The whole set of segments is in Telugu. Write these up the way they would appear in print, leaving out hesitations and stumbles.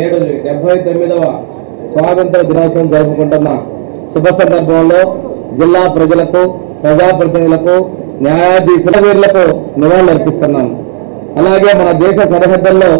నేడు 79వ స్వాతంత్ర దినోత్సవం జరుపుకుంటున్న శుభ సందర్భంలో జిల్లా ప్రజలకు, ప్రజాప్రతినిధులకు, న్యాయాధీశులకు నివాళులర్పిస్తున్నాం. అలాగే మన దేశ సరిహద్దుల్లో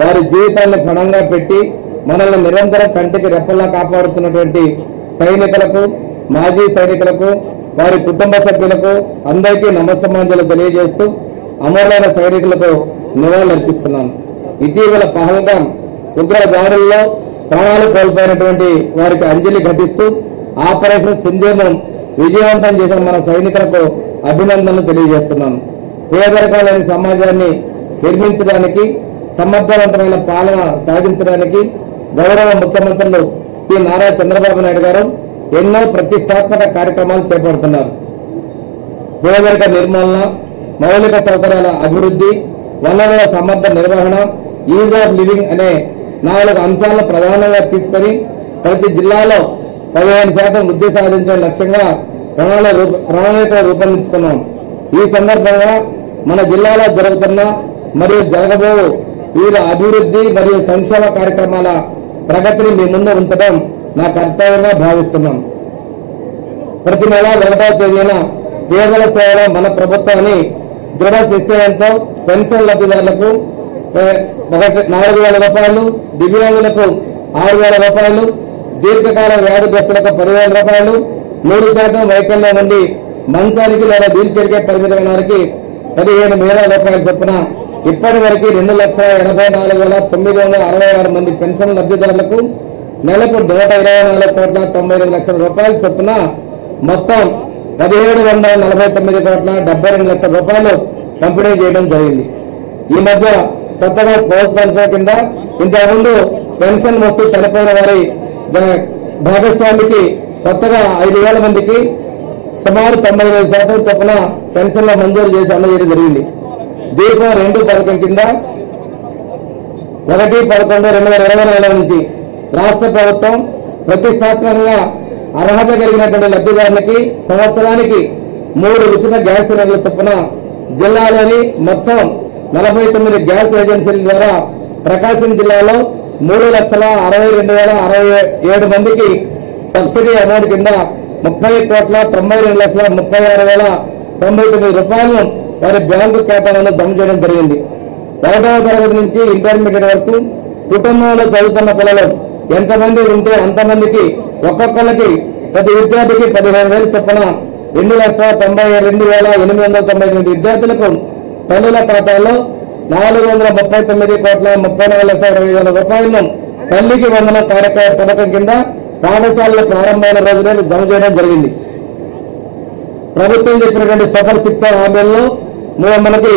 వారి జీవితాన్ని పణంగా పెట్టి మనల్ని నిరంతరం కంటికి రెప్పలా కాపాడుతున్నటువంటి సైనికులకు, మాజీ సైనికులకు, వారి కుటుంబ సభ్యులకు అందరికీ నమస్సమాంజలు తెలియజేస్తూ అమరులైన సైనికులకు నివాళులర్పిస్తున్నాం. ఇటీవల పహల్గామ్ ఉగ్ర దాడుల్లో ప్రాణాలు కోల్పోయినటువంటి వారికి అంజలి ఘటిస్తూ ఆపరేషన్ సింధూర్ను విజయవంతం చేసిన మన సైనికులకు అభినందనలు తెలియజేస్తున్నాను. పేదరికం లేని సమాజాన్ని నిర్మించడానికి, సమర్థవంతమైన పాలన సాగించడానికి గౌరవ ముఖ్యమంత్రులు శ్రీ నారా చంద్రబాబు నాయుడు గారు ఎన్నో ప్రతిష్టాత్మక కార్యక్రమాలు చేపడుతున్నారు. పేదరిక నిర్మూలన, మౌలిక సౌకర్యాల అభివృద్ధి, వనరుల సమర్థ నిర్వహణ, ఈజ్ ఆఫ్ లివింగ్ అనే 4 అంశాలను ప్రధానంగా తీసుకొని ప్రతి జిల్లాలో 15% వృద్ధి సాధించే లక్ష్యంగా ప్రణాళిక రూపొందించుకున్నాం. ఈ సందర్భంగా మన జిల్లాలో జరుగుతున్న మరియు జరగబో వివిధ అభివృద్ధి మరియు సంక్షేమ కార్యక్రమాల ప్రగతిని మీ ముందు ఉంచడం నా కర్తవ్యంగా భావిస్తున్నాం. ప్రతి నెల 1వ తేదీన పేదల సేవలో మన ప్రభుత్వాన్ని దృఢ నిశ్చయంతో పెన్షన్ లబ్ధిదారులకు 4,000 రూపాయలు, దివ్యాంగులకు 6,000 రూపాయలు, దీర్ఘకాల వ్యాధిగ్రస్తులకు 10,000 రూపాయలు, 3% వైకల్యం నుండి మంచానికి లేదా వీల్ చైర్కే పరిమితమైన వారికి 15,000 రూపాయలు చొప్పున ఇప్పటి వరకు 2,84,966 మంది పెన్షన్ లబ్ధిదారులకు నెలకు 124,92,00,000 రూపాయలు చొప్పున మొత్తం 1,749,72,00,000 రూపాయలు పంపిణీ చేయడం జరిగింది. ఈ మధ్య కొత్తగా స్పోర్ట్స్ పెన్షన్ కింద ఇంతకుముందు పెన్షన్ వస్తూ చనిపోయిన వారి భాగస్వామికి కొత్తగా 5,000 మందికి సుమారు 95% చొప్పున పెన్షన్ల మంజూరు చేసి అందజేయడం జరిగింది. దీపం 2 పథకం కింద 1/11/2024 నుంచి రాష్ట్ర ప్రభుత్వం ప్రతిష్టాత్మకంగా అర్హత కలిగినటువంటి లబ్ధిదారులకి సంవత్సరానికి 3 ఉచిత గ్యాస్ సిలిండర్ల చొప్పున జిల్లాలోని మొత్తం 49 గ్యాస్ ఏజెన్సీల ద్వారా ప్రకాశం జిల్లాలో 3,62,067 మందికి సబ్సిడీ అమౌంట్ కింద 30,92,36,039 రూపాయలను వారి బ్యాంకు ఖాతాలను జమ చేయడం జరిగింది. 1వ తరగతి నుంచి ఇంటర్మీడియట్ వరకు కుటుంబంలో చదువుతున్న పిల్లలు ఎంతమంది ఉంటే అంతమందికి ఒక్కొక్కరికి ప్రతి విద్యార్థికి 15,000 చొప్పున 2,92,898 విద్యార్థులకు తల్లుల ఖాతాలో 439,34,20,000 రూపాయలను తల్లికి వందన కార్యక్రమ పథకం కింద పాఠశాలలు ప్రారంభమైన రోజునే జమ చేయడం జరిగింది. ప్రభుత్వం చెప్పినటువంటి సఫల్ శిక్ష హామీల్లో మనకి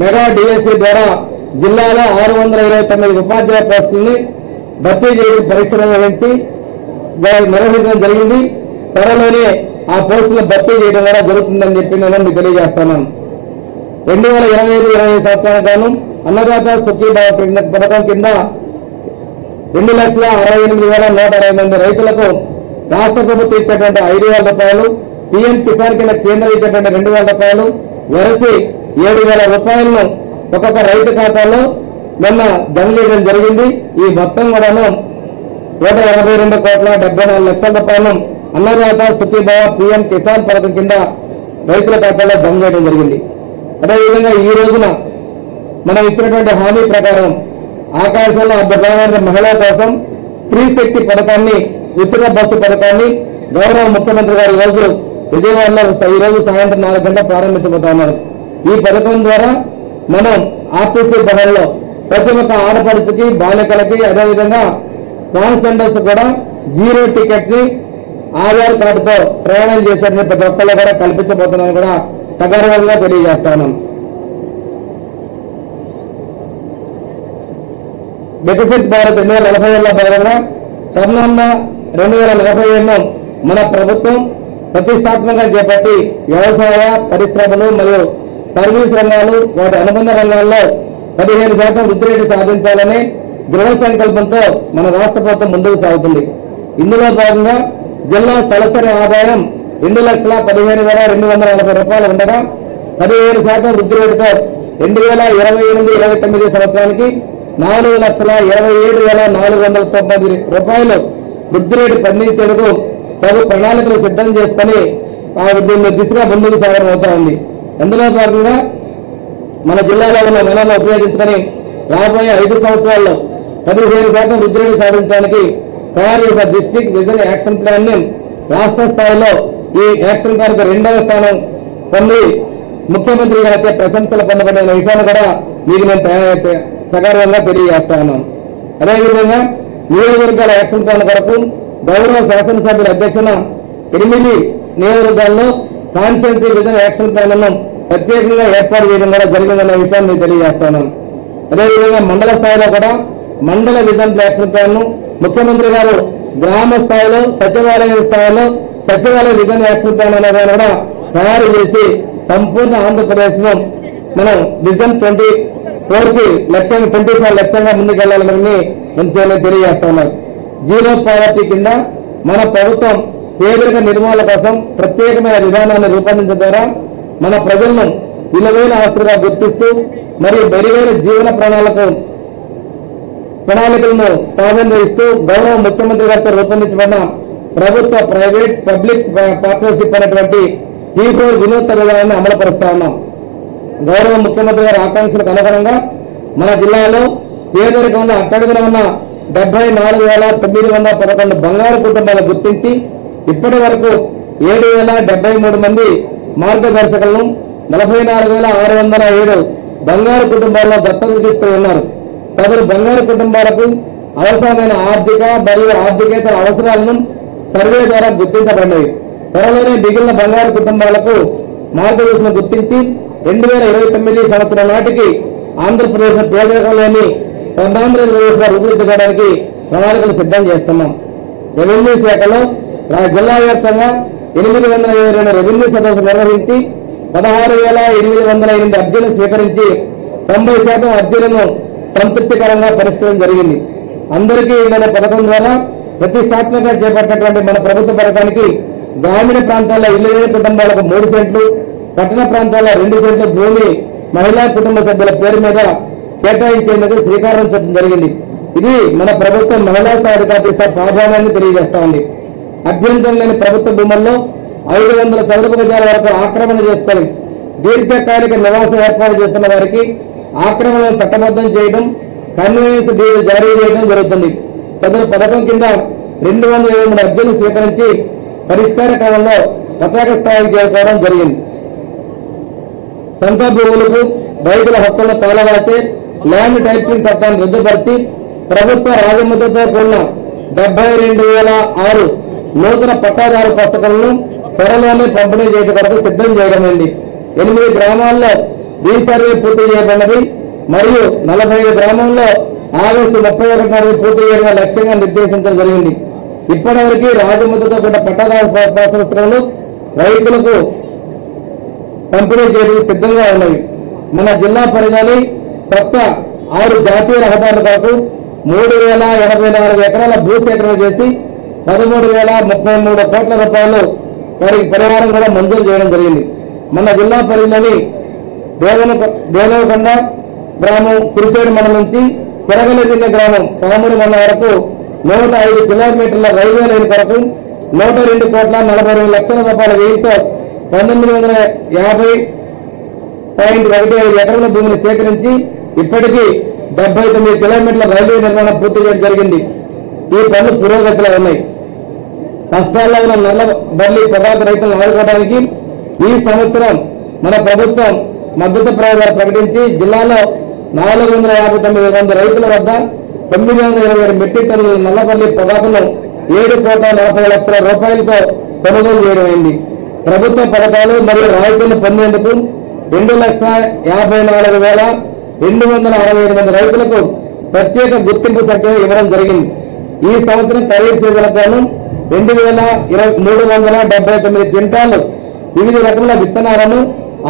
మెగా డిఎస్సీ ద్వారా జిల్లాలో 629 ఉపాధ్యాయ పోస్టుల్ని భర్తీ చేయడం పరీక్షలు నిర్వహించడం జరిగింది. త్వరలోనే ఆ పోస్టులను భర్తీ చేయడం ద్వారా జరుగుతుందని చెప్పి నేను మీకు తెలియజేస్తున్నాను. 2025-26 సంవత్సరానికి గాను అన్నదాత సుఖీభావ పథకం కింద 2,68,160 మంది రైతులకు రాష్ట్ర ప్రభుత్వం ఇచ్చేటువంటి 5,000 రూపాయలు, పీఎం కిసాన్ కింద కేంద్రం ఇచ్చేటువంటి 2,000 రూపాయలు, వరసి 7,000 రూపాయలను ఒక్కొక్క రైతు ఖాతాలో నిన్న జమ చేయడం జరిగింది. ఈ మొత్తం కూడాను 182,74,00,000 రూపాయలు అన్నదాత సుఖీభావ పీఎం కిసాన్ పథకం కింద రైతుల ఖాతాలో జమ చేయడం జరిగింది. అదేవిధంగా ఈ రోజున మనం ఇచ్చినటువంటి హామీ ప్రకారం ఆకాశంలో అర్ధభాగమైన మహిళల కోసం స్త్రీ శక్తి పథకాన్ని, ఉచిత బస్సు పథకాన్ని గౌరవ ముఖ్యమంత్రి గారు ఈరోజు విజయవాడలో ఈరోజు సాయంత్రం 4 గంటల ప్రారంభించబోతున్నారు. ఈ పథకం ద్వారా మనం ఆర్టీసీ బస్సుల్లో ప్రతి ఒక్క ఆడపడుచుకి, బాలికలకి, అదేవిధంగా ట్రాన్స్జెండర్స్ కూడా 0 టికెట్ ని ఆధార్ కార్డుతో ప్రయాణం చేసేటువంటి ప్రతి ఒక్కళ్ళు కూడా కల్పించబోతున్నాను కూడా సగర్వంగా తెలియజేస్తాను. వికసిత్ భారత్ 2040లో భాగంగా స్వర్ణాంధ్ర 2047 మన ప్రభుత్వం ప్రతిష్టాత్మకంగా చేపట్టి వ్యవసాయ, పరిశ్రమలు మరియు సర్వీస్ రంగాలు, వాటి అనుబంధ రంగాల్లో 15% వృద్ధి రేటు సాధించాలని దృఢ సంకల్పంతో మన రాష్ట్ర ప్రభుత్వం ముందుకు సాగుతుంది. ఇందులో భాగంగా జిల్లా తలసరి ఆదాయం 2,15,240 రూపాయలు ఉండగా 15% వృద్ధి రేటుతో 2028-29 సంవత్సరానికి 4,27,490 రూపాయలు వృద్ధి రేటు పండించేందుకు తగు ప్రణాళికలు సిద్ధం చేసుకుని దీన్ని దిశగా ముందుకు సాగడం అవుతా ఉంది. అందులో భాగంగా మన జిల్లాలో ఉన్న వనరులను ఉపయోగించుకొని రాబోయే 5 సంవత్సరాల్లో 15% వృద్ధి రేటు సాధించడానికి తయారు చేసిన డిస్ట్రిక్ట్ విజన్ యాక్షన్ ప్లాన్ ని రాష్ట్ర స్థాయిలో ఈ యాక్షన్ ప్లాన్ కు 2వ స్థానం పొంది ముఖ్యమంత్రి గారి ప్రశంసలు పొందబడిన విషయాన్ని కూడా మీకు నేను సగర్వంగా తెలియజేస్తా ఉన్నాను. అదేవిధంగా నియోజకవర్గాల యాక్షన్ ప్లాన్ కొరకు గౌరవ శాసనసభ్యుల అధ్యక్షన 8 నియోజకవర్గాల్లో కాన్స్టిట్యున్సీ విజన్ యాక్షన్ ప్లాన్లను ప్రత్యేకంగా ఏర్పాటు చేయడం కూడా జరిగిందన్న విషయాన్ని నేను తెలియజేస్తున్నాను. అదేవిధంగా మండల స్థాయిలో కూడా మండల విజన్ యాక్షన్ ప్లాన్ ను ముఖ్యమంత్రి గారు గ్రామ స్థాయిలో సచివాలయ స్థాయిలో సచివాలయ విజన్ యాక్షన్ ప్లాన్ అనేది కూడా తయారు చేసి సంపూర్ణ ఆంధ్రప్రదేశ్ లో మనం విజన్ 24 కి 24 లక్ష్యంగా ముందుకెళ్లాలని తెలియజేస్తా ఉన్నారు. జీరో పావర్టీ కింద మన ప్రభుత్వం పేదరిక నిర్మూలన కోసం ప్రత్యేకమైన విధానాన్ని రూపొందించడం ద్వారా మన ప్రజలను విలువైన ఆస్తులుగా గుర్తిస్తూ మరియు మెరుగైన జీవన ప్రణాళికలను ప్రాధాన్యత ఇస్తూ గౌరవ ముఖ్యమంత్రి గారితో రూపొందించబడిన ప్రభుత్వ ప్రైవేట్ పబ్లిక్ పార్ట్నర్షిప్ అనేటువంటి T4 వినూత్న విధానాన్ని అమలుపరుస్తా ఉన్నాం. గౌరవ ముఖ్యమంత్రి గారి ఆకాంక్షలకు అనుగుణంగా మన జిల్లాలో పేదరికంలో అట్టడుగున ఉన్న 74,911 బంగారు కుటుంబాలను గుర్తించి ఇప్పటి వరకు 7,073 మంది మార్గదర్శకులను 44,607 బంగారు కుటుంబాలను దత్తత తీసుకుని ఉన్నారు. సదరు బంగారు కుటుంబాలకు అవసరమైన ఆర్థిక మరియు ఆర్థికేతర అవసరాలను సర్వే ద్వారా గుర్తించబడినవి. త్వరలోనే మిగిలిన బంగారు కుటుంబాలకు మార్గదర్శనం గుర్తించి 2029 సంవత్సరం నాటికి ఆంధ్రప్రదేశ్ పేదరికం లేని స్వర్ణాంధ్రప్రదేశ్గా రూపుదిద్దుకోవడానికి ప్రణాళికలు సిద్ధం చేస్తున్నాం. రెవెన్యూ శాఖలో జిల్లా వ్యాప్తంగా 822 రెవెన్యూ సదస్సులు నిర్వహించి 16,808 అర్జీలు స్వీకరించి 90% అర్జీలను సంతృప్తికరంగా పరిష్కరించడం జరిగింది. అందరికీ ఇళ్ల పథకం ద్వారా ప్రతిష్టాత్మకంగా చేపట్టినటువంటి మన ప్రభుత్వ పథకానికి గ్రామీణ ప్రాంతాల్లో ఇల్లు లేని కుటుంబాలకు 3 సెంట్లు, పట్టణ ప్రాంతాల్లో 2 సెంట్ల భూమి మహిళా కుటుంబ సభ్యుల పేరు మీద కేటాయించేందుకు శ్రీకారం చుట్టడం జరిగింది. ఇది మన ప్రభుత్వం మహిళా సాధికారత ప్రాధాన్యాన్ని తెలియజేస్తా ఉంది. అభ్యంతరం లేని ప్రభుత్వ భూముల్లో 500 చదరపు గజాల వరకు ఆక్రమణ చేసుకుని దీర్ఘకాలిక నివాసం ఏర్పాటు చేస్తున్న వారికి ఆక్రమణను చట్టబద్ధం చేయడం, కన్వీనెన్స్ డీల్ జారీ చేయడం జరుగుతుంది. సదరు పథకం కింద 223 అర్జీలు స్వీకరించి పరిష్కార క్రమంలో పతాక స్థాయికి చేరుకోవడం జరిగింది. సొంత భూములకు రైతుల హక్కులను కాలరాసే ల్యాండ్ టైటిలింగ్ చట్టాన్ని రద్దుపరిచి ప్రభుత్వ రాజముద్రతో కూడిన 72,006 నూతన పట్టాదారు పుస్తకాలను త్వరలోనే పంపిణీ చేయడం వరకు సిద్ధం చేయడమైంది. 8 గ్రామాల్లో రీసర్వే పూర్తి చేయబడినది మరియు 45 గ్రామాల్లో ఆగస్టు 31 నాటికి పూర్తి చేయడం లక్ష్యంగా నిర్దేశించడం జరిగింది. ఇప్పటివరకు రాజముద్రతో కూడిన పట్టాదారు పుస్తకాలు రైతులకు పంపిణీ చేయడానికి సిద్ధంగా ఉన్నవి. మన జిల్లా పరిధిలోని కొత్త 6 జాతీయ రహదారుల కొరకు 3,084 ఎకరాల భూసేకరణ చేసి 13,033 కోట్ల రూపాయలు వారికి పరిహారం కూడా మంజూరు చేయడం జరిగింది. మన జిల్లా పరిధిలోని దేవనకొండ గ్రామం కురిచేడు మండలం నుంచి తిరగలదిన్న గ్రామం పామూరు మండలం వరకు 105 కిలోమీటర్ల రైల్వే లైన్ కొరకు 102,42 లక్షల రూపాయల వ్యయంతో 1950.15 ఎకరాల భూమిని సేకరించి ఇప్పటికీ 79 కిలోమీటర్ల రైల్వే నిర్మాణం పూర్తి చేయడం జరిగింది. ఈ పనులు పురోగతిలో ఉన్నాయి. కష్టాల్లో ఉన్న నల్ల బల్లి పొగాకు రైతులను ఆదుకోవడానికి ఈ సంవత్సరం మన ప్రభుత్వం మద్దతు ప్రయోగాలు ప్రకటించి జిల్లాలో 459 రైతుల వద్ద 927 మెట్రిక్ టన్నుల నల్లబల్లి పొగాకును 7,40,00,000 రూపాయలతో కొనుగోలు చేయడమైంది. ప్రభుత్వ పథకాలు మరియు రాయితీలు పొందేందుకు 2,54,267 రైతులకు ప్రత్యేక గుర్తింపు సంఖ్య ఇవ్వడం జరిగింది. ఈ సంవత్సరం ఖరీఫ్ సీజన్లకు గాను 2,379 క్వింటాలు వివిధ రకముల విత్తనాలను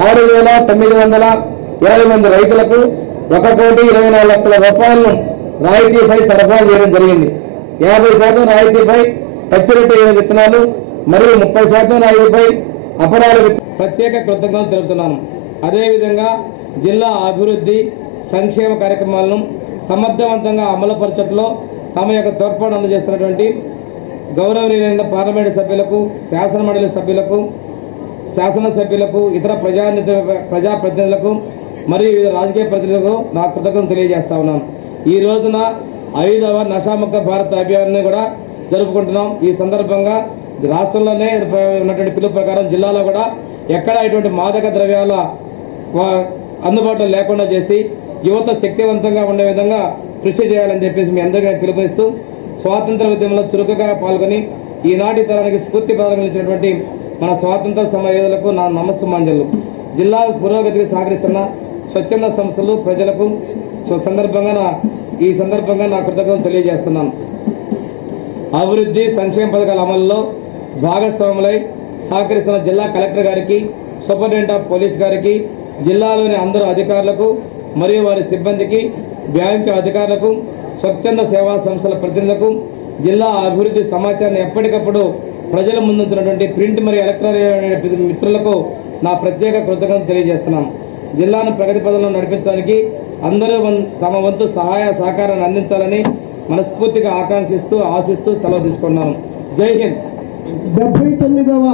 6,920 రైతులకు 1,24,00,000 రూపాయలను రాయితీపై సరఫరా చేయడం జరిగింది. 50% రాయితీపై పచ్చిరొట్టు విత్తనాలు మరియు 30% రాయితీపై అపరాల ప్రత్యేక కృతజ్ఞతలు తెలుపుతున్నాను. అదేవిధంగా జిల్లా అభివృద్ధి సంక్షేమ కార్యక్రమాలను సమర్థవంతంగా అమలుపరచడంలో తమ యొక్క తోడ్పాటు అందజేస్తున్నటువంటి గౌరవనీయులైన పార్లమెంటు సభ్యులకు, శాసనమండలి సభ్యులకు, శాసనసభ్యులకు, ఇతర ప్రజాప్రతినిధులకు మరియు వివిధ రాజకీయ ప్రతినిధులకు నా కృతజ్ఞతలు తెలియజేస్తా ఉన్నాను. ఈ రోజున 5వ నషాముక్త భారత్ అభియాన్ని కూడా జరుపుకుంటున్నాం. ఈ సందర్భంగా రాష్ట్రంలోనే ఉన్నటువంటి పిలుపు ప్రకారం జిల్లాలో కూడా ఎక్కడ ఇటువంటి మాదక ద్రవ్యాల అందుబాటులో లేకుండా చేసి యువత శక్తివంతంగా ఉండే విధంగా కృషి చేయాలని చెప్పేసి మీ అందరికీ పిలుపునిస్తూ స్వాతంత్ర ఉద్యమంలో చురుకుగా పాల్గొని ఈనాటి తరానికి స్ఫూర్తి ప్రారంభించినటువంటి మన స్వాతంత్ర సమరయోధులకు నా నమస్సుమాంజలు. జిల్లా పురోగతికి సహకరిస్తున్న స్వచ్ఛంద సంస్థలు, ప్రజలకు ఈ సందర్భంగా నా కృతజ్ఞతలు తెలియజేస్తున్నాను. అభివృద్ధి సంక్షేమ పథకాల అమలులో భాగస్వాములై సహకరిస్తున్న జిల్లా కలెక్టర్ గారికి, సూపరింటెండెంట్ ఆఫ్ పోలీస్ గారికి, జిల్లాలోని అందరూ అధికారులకు మరియు వారి సిబ్బందికి, బ్యాంకు అధికారులకు, స్వచ్ఛంద సేవా సంస్థల ప్రతినిధులకు, జిల్లా అభివృద్ధి సమాచారాన్ని ఎప్పటికప్పుడు ప్రజల ముందుంచినటువంటి ప్రింట్ మరియు ఎలక్ట్రానిక్ మిత్రులకు నా ప్రత్యేక కృతజ్ఞతలు తెలియజేస్తున్నాను. జిల్లాను ప్రగతి పదంలో నడిపించడానికి అందరూ తమ వంతు సహాయ సహకారాన్ని అందించాలని మనస్ఫూర్తిగా ఆకాంక్షిస్తూ ఆశిస్తూ సెలవు తీసుకున్నాను. జై హింద్. 79వ